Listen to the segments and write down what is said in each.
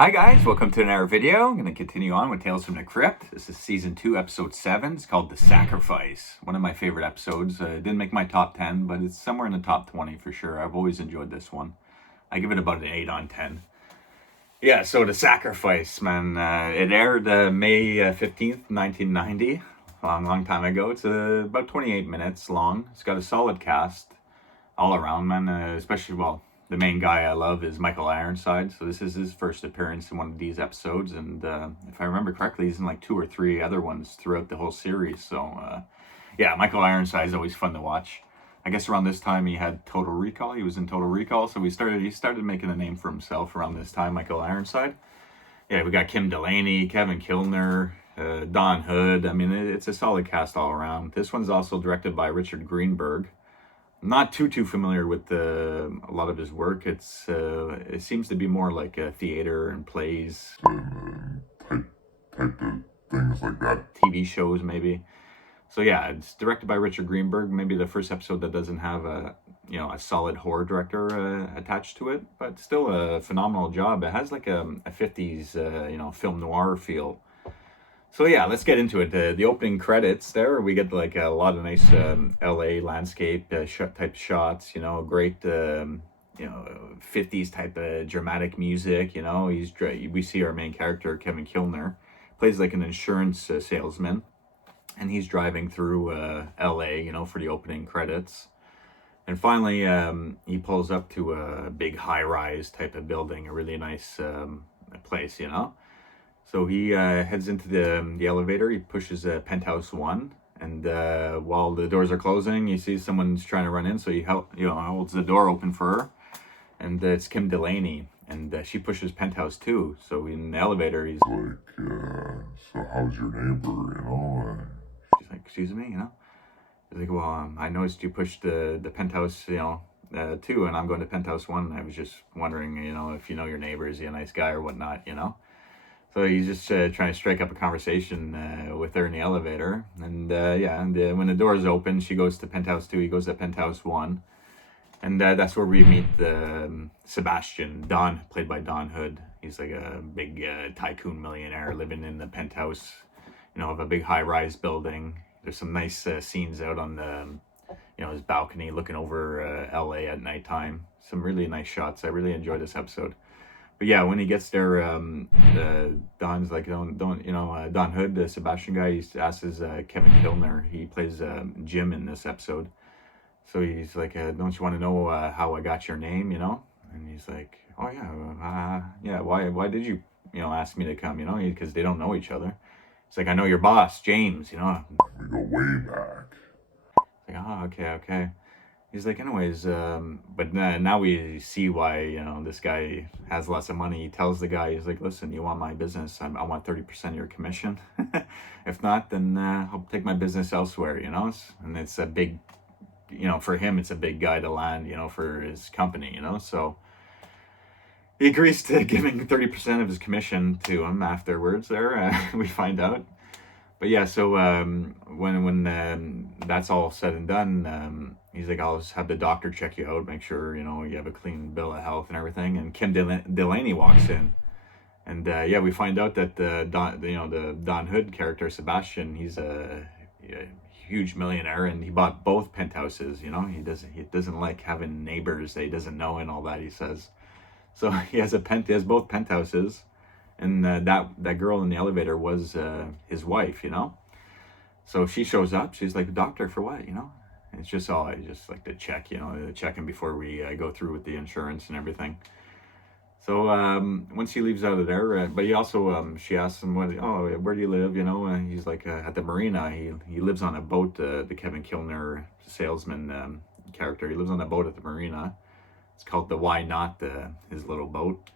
Hi guys, welcome to another video. I'm going to continue on with Tales from the Crypt. This is season 2, episode 7. It's called The Sacrifice. One of my favorite episodes. It didn't make my top 10, but it's somewhere in the top 20 for sure. I've always enjoyed this one. I give it about an 8 on 10. Yeah, so The Sacrifice, man. It aired May 15th, 1990. Long time ago. It's about 28 minutes long. It's got a solid cast all around, man. Especially, the main guy I love is Michael Ironside. So this is his first appearance in one of these episodes. And if I remember correctly, he's in like 2 or 3 other ones throughout the whole series. So yeah, Michael Ironside is always fun to watch. I guess around this time he had Total Recall. He was in Total Recall. So he started making a name for himself around this time, Michael Ironside. Yeah, we got Kim Delaney, Kevin Kilner, Don Hood. I mean, it's a solid cast all around. This one's also directed by Richard Greenberg. I'm not too familiar with a lot of his work. It seems to be more like theater and plays, type of things like that. TV shows maybe. So yeah, it's directed by Richard Greenberg. Maybe the first episode that doesn't have a solid horror director attached to it, but still a phenomenal job. It has like a 50s film noir feel. So yeah, let's get into it. The opening credits there, we get like a lot of nice LA landscape type shots, great 50s type of dramatic music, we see our main character, Kevin Kilner, plays like an insurance salesman, and he's driving through LA, for the opening credits. And finally, he pulls up to a big high-rise type of building, a really nice place, So he heads into the elevator. He pushes penthouse 1, and while the doors are closing, he sees someone's trying to run in. So he holds the door open for her, and it's Kim Delaney, and she pushes penthouse 2. So in the elevator, he's like, so how's your neighbor? She's like, excuse me, He's like, well, I noticed you pushed the penthouse, 2, and I'm going to penthouse 1. I was just wondering, if you know your neighbor, is he a nice guy or whatnot, So he's just trying to strike up a conversation with her in the elevator. And when the doors open, she goes to penthouse 2, he goes to penthouse 1. And that's where we meet Sebastian, Don, played by Don Hood. He's like a big tycoon millionaire living in the penthouse, of a big high-rise building. There's some nice scenes out on his balcony looking over LA at nighttime. Some really nice shots. I really enjoyed this episode. But yeah, when he gets there, Don's like, Don Hood, the Sebastian guy, he asks Kevin Kilner. He plays Jim in this episode. So he's like, don't you want to know how I got your name, And he's like, oh yeah, why did you, ask me to come, because they don't know each other. It's like, I know your boss, James, We go way back. It's like, oh, okay. He's like, anyways, but now we see why, this guy has lots of money. He tells the guy, he's like, listen, you want my business? I want 30% of your commission. If not, then I'll take my business elsewhere, And it's a big, for him, it's a big guy to land, for his company, So he agrees to giving 30% of his commission to him afterwards there, we find out. But yeah, so when that's all said and done, he's like, I'll just have the doctor check you out, make sure, you have a clean bill of health and everything. And Kim Delaney walks in. And we find out that the Don Hood character, Sebastian, he's a huge millionaire, and he bought both penthouses, He doesn't like having neighbors that he doesn't know and all that, he says. So he has both penthouses. And that girl in the elevator was his wife, So she shows up. She's like, doctor for what, It's just I just like to check, check him before we go through with the insurance and everything. So once he leaves out of there, but he also, she asks him, where do you live, And he's like, at the marina. He lives on a boat, the Kevin Kilner salesman character. He lives on a boat at the marina. It's called the Why Not, his little boat.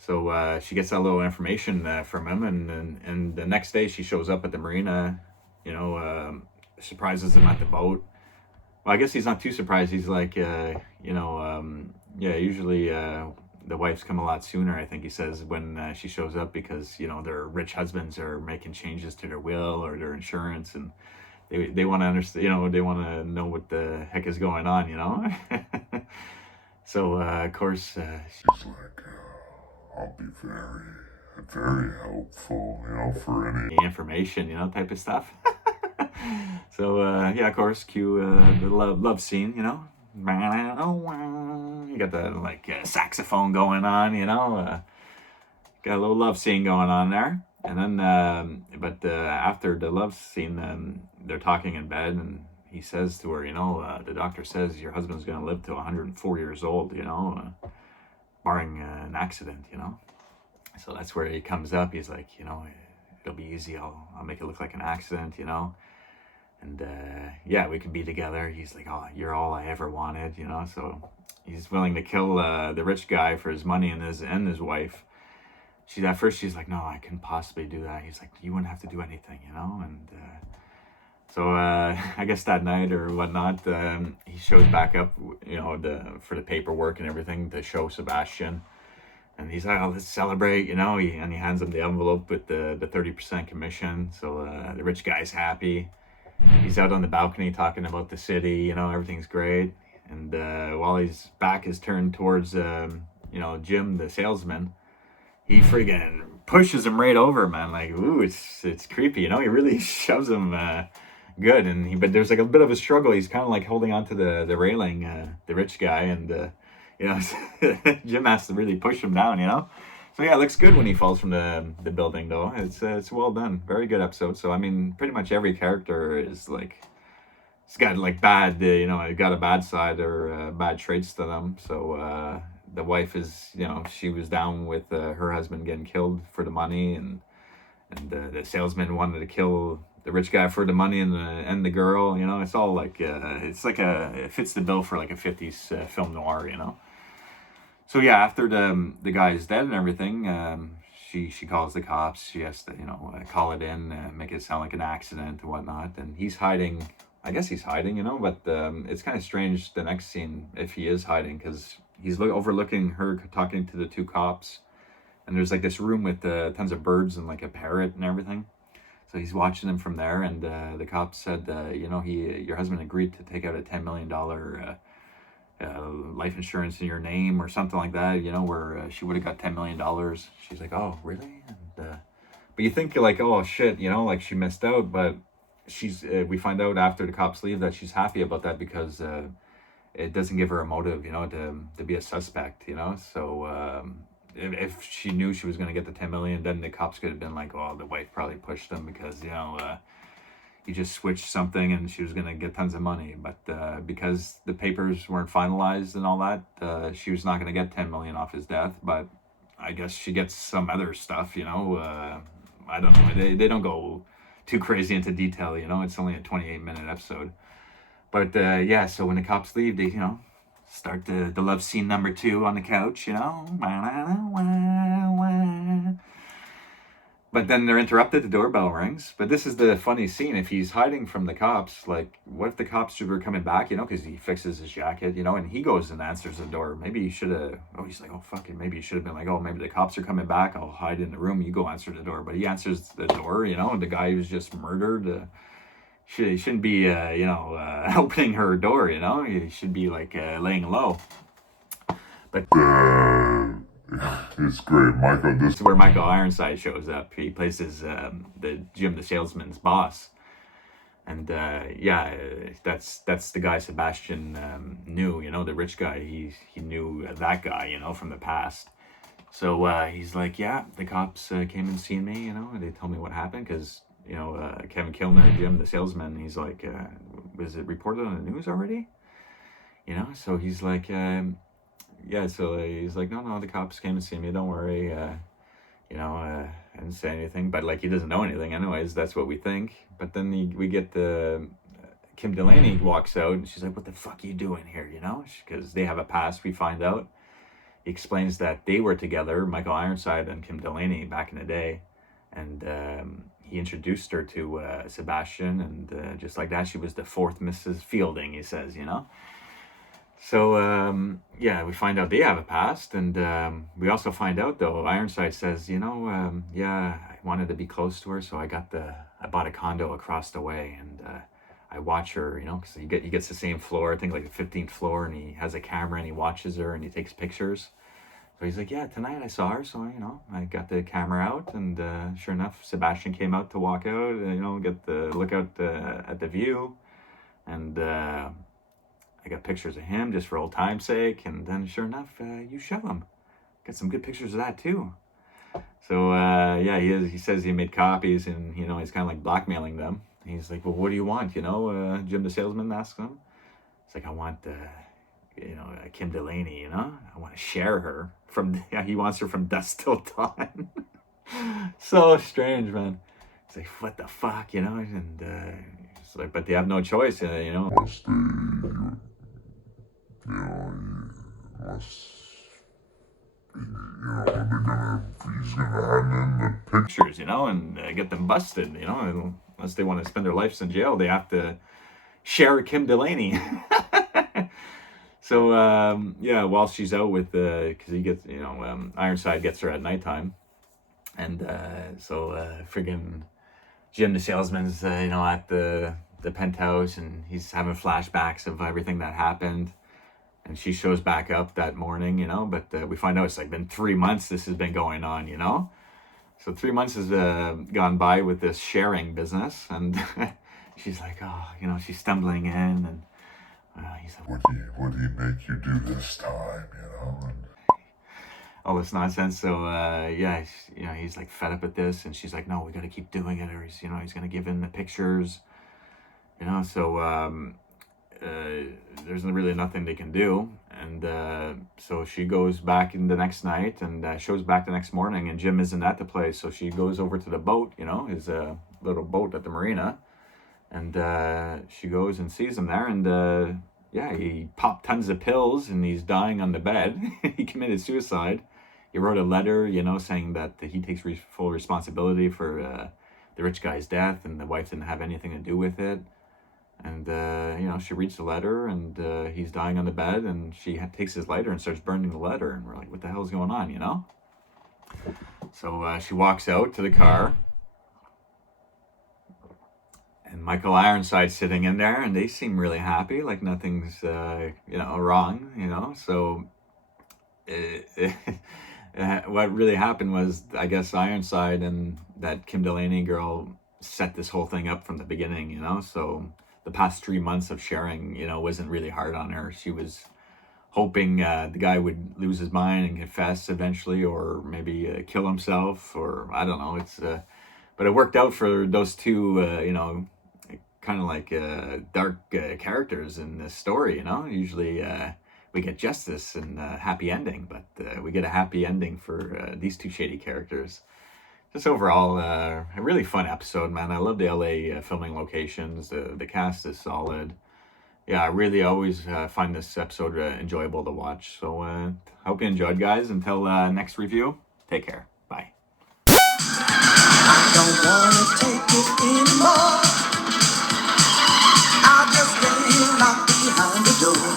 So she gets that little information from him, and the next day she shows up at the marina, surprises him at the boat. Well, I guess he's not too surprised. He's like, usually the wives come a lot sooner, I think he says, when she shows up, because, their rich husbands are making changes to their will or their insurance, and they want to understand, they want to know what the heck is going on, So, of course, she's like, I'll be very helpful, for any. information, type of stuff. So yeah, of course, cue the love scene, You got the like saxophone going on, got a little love scene going on there. And then, but after the love scene, they're talking in bed, and he says to her, the doctor says your husband's going to live to 104 years old, barring an accident, So that's where he comes up. He's like, it'll be easy. I'll make it look like an accident, And yeah, we can be together. He's like, oh, you're all I ever wanted, So he's willing to kill the rich guy for his money and his wife. At first she's like, no, I couldn't possibly do that. He's like, you wouldn't have to do anything, And so I guess that night or whatnot, he shows back up, for the paperwork and everything to show Sebastian. And he's like, oh, let's celebrate, and he hands him the envelope with the 30% commission. So the rich guy's happy. He's out on the balcony talking about the city, everything's great. And while his back is turned towards, Jim, the salesman, he friggin' pushes him right over, man. Like, ooh, it's creepy, He really shoves him good. But there's like a bit of a struggle. He's kind of like holding onto the railing, the rich guy, and Jim has to really push him down, So yeah, it looks good when he falls from the building, though. It's well done, very good episode. So I mean, pretty much every character is like, it's got like bad, got a bad side or bad traits to them. So the wife is, she was down with her husband getting killed for the money, and the salesman wanted to kill the rich guy for the money and the girl. It's all like it fits the bill for like a 50s film noir. So yeah, after the guy is dead and everything, she calls the cops. She has to call it in, make it sound like an accident and whatnot. And he's hiding. I guess he's hiding, but it's kind of strange the next scene if he is hiding, because he's overlooking her talking to the two cops, and there's like this room with tons of birds and like a parrot and everything. So he's watching them from there, and the cops said, your husband agreed to take out a $10 million life insurance in your name or something like that, where she would have got $10 million. She's like, oh, really? And but you think, you're like, oh shit, like she missed out, but we find out after the cops leave that she's happy about that, because it doesn't give her a motive, to be a suspect, So if she knew she was going to get the 10 million, then the cops could have been like, oh, the wife probably pushed them because, he just switched something and she was going to get tons of money. But because the papers weren't finalized and all that, she was not going to get 10 million off his death. But I guess she gets some other stuff, I don't know. They don't go too crazy into detail, It's only a 28-minute episode. But yeah, so when the cops leave, they, start the love scene number 2 on the couch, But then they're interrupted, the doorbell rings. But this is the funny scene. If he's hiding from the cops, like, what if the cops were coming back, because he fixes his jacket, and he goes and answers the door. Maybe he should have, he's like, oh, fuck it. Maybe he should have been like, oh, maybe the cops are coming back. I'll hide in the room. You go answer the door. But he answers the door, and the guy who's just murdered, he shouldn't be, opening her door, He should be, like, laying low. But it's great, Michael. This is where Michael Ironside shows up. He plays the Jim the salesman's boss, and yeah, that's the guy Sebastian knew. The rich guy. He knew that guy, from the past. So he's like, yeah, the cops came and seen me. And they told me what happened because Kevin Kilner, Jim the salesman. He's like, was it reported on the news already? So he's like. Yeah, so he's like, no, the cops came and see me. Don't worry. I didn't say anything. But, like, he doesn't know anything anyways. That's what we think. But then we get Kim Delaney walks out, and she's like, what the fuck are you doing here, Because they have a past, we find out. He explains that they were together, Michael Ironside and Kim Delaney, back in the day. And he introduced her to Sebastian, and just like that, she was the 4th Mrs. Fielding, he says, So, yeah, we find out they have a past, and we also find out, though, Ironside says, yeah, I wanted to be close to her, so I bought a condo across the way, and I watch her, because he gets the same floor, I think like the 15th floor, and he has a camera, and he watches her, and he takes pictures. So he's like, yeah, tonight I saw her. So, I got the camera out, and sure enough, Sebastian came out to walk out, get the look out at the view. And I got pictures of him just for old time's sake. And then sure enough, you show him. Got some good pictures of that too. So yeah, he says he made copies, and he's kind of like blackmailing them. He's like, well, what do you want? Jim the salesman asks him. It's like, I want Kim Delaney. I want to share her from. He wants her from dusk till dawn. So strange, man. It's like, what the fuck, And it's like, but they have no choice, Unless they, unless, he's gonna hand in the pictures, and get them busted, unless they want to spend their lives in jail, they have to share Kim Delaney. So yeah, while she's out with because he gets, Ironside gets her at nighttime, and so friggin' Jim the salesman's at the penthouse, and he's having flashbacks of everything that happened. And she shows back up that morning, but we find out it's like been 3 months this has been going on, So 3 months has gone by with this sharing business, and she's like, oh, she's stumbling in, and he's like, what do you make you do this time, And all this nonsense. So yeah, he's like fed up at this, and she's like, no, we got to keep doing it, or he's gonna give in the pictures, So there's really nothing they can do, and so she goes back in the next night, and shows back the next morning, and Jim isn't at the place. So she goes over to the boat, his little boat at the marina, and she goes and sees him there, and yeah, he popped tons of pills, and he's dying on the bed. He committed suicide. He wrote a letter, saying that he takes full responsibility for the rich guy's death, and the wife didn't have anything to do with it. And she reads the letter, and he's dying on the bed, and she takes his lighter and starts burning the letter, and we're like, what the hell's going on, So she walks out to the car, and Michael Ironside's sitting in there, and they seem really happy, like nothing's wrong, So what really happened was, I guess, Ironside and that Kim Delaney girl set this whole thing up from the beginning, So the past 3 months of sharing, wasn't really hard on her. She was hoping the guy would lose his mind and confess eventually, or maybe kill himself, or I don't know. But it worked out for those two, kind of like dark characters in this story. Usually we get justice and a happy ending, but we get a happy ending for these two shady characters. Just overall, a really fun episode, man. I love the LA filming locations. The cast is solid. Yeah, I really always find this episode enjoyable to watch. So I hope you enjoyed, guys. Until next review, take care. Bye. I don't wanna take it anymore. I'll just lay here locked behind the door.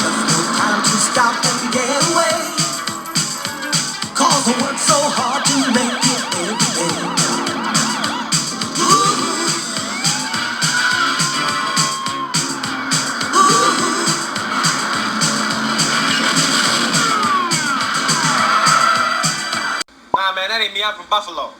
Just no time to stop and get away. 'Cause I work so hard to make it every day. Ooh. Ooh. Nah, man, that ain't me. I'm from Buffalo.